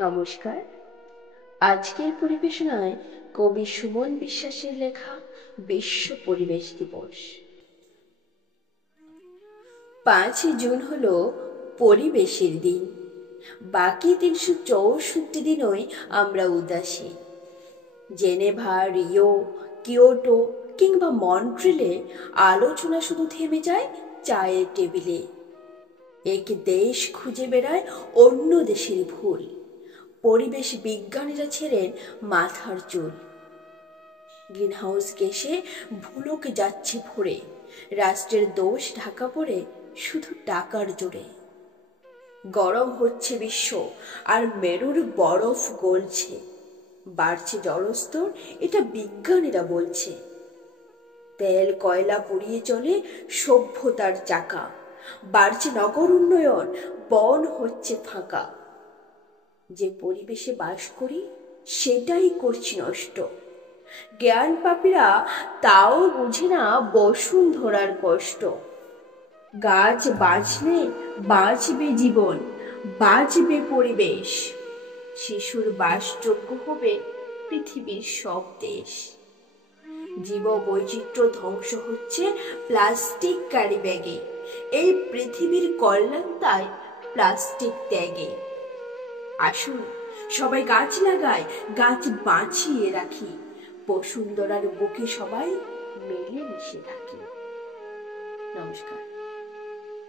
নমস্কার। আজকের পরিবেশনায় কবি সুমন বিশ্বাসের লেখা বিশ্ব পরিবেশ দিবস। 5 জুন হলো পরিবেশের দিন। বাকি 364 দিনই আমরা উদাসীন। জেনেভা, রিও, কিয়োটো কিংবা মন্ট্রিলে আলোচনা শুধু থেমে যায় চায়ের টেবিলে। এক দেশ খুঁজে বেড়ায় অন্য দেশের ভুল। পরিবেশ বিজ্ঞানীরা ছেড়েন মাথার চুল। গ্রিনহাউস গ্যাসে ভুলক যাচ্ছে ভরে, রাষ্ট্রের দোষ ঢাকা পড়ে শুধু টাকার জোরে। গরম হচ্ছে বিশ্ব আর মেরুর বরফ গলছে, বাড়ছে জলস্তর, এটা বিজ্ঞানীরা বলছে। তেল কয়লা পুড়িয়ে চলে সভ্যতার চাকা, বাড়ছে নগর উন্নয়ন, বন হচ্ছে ফাঁকা। যে পরিবেশে বাস করি সেটাই করছি নষ্ট। জ্ঞান পাপীরা তাও বুঝে না বসুন্ধরার কষ্ট। গাছ বাঁচলে বাঁচবে জীবন, বাঁচবে পরিবেশ। শিশুর বাসযোগ্য হবে পৃথিবীর সব দেশ। জীব বৈচিত্র্য ধ্বংস হচ্ছে প্লাস্টিক ক্যারি ব্যাগে। এই পৃথিবীর কল্যাণ তাই প্লাস্টিক ত্যাগে। আসুন সবাই গাছ লাগাই, গাছ বাঁচিয়ে রাখি। বসুন্ধরার বুকে সবাই মিলেমিশে থাকি। নমস্কার।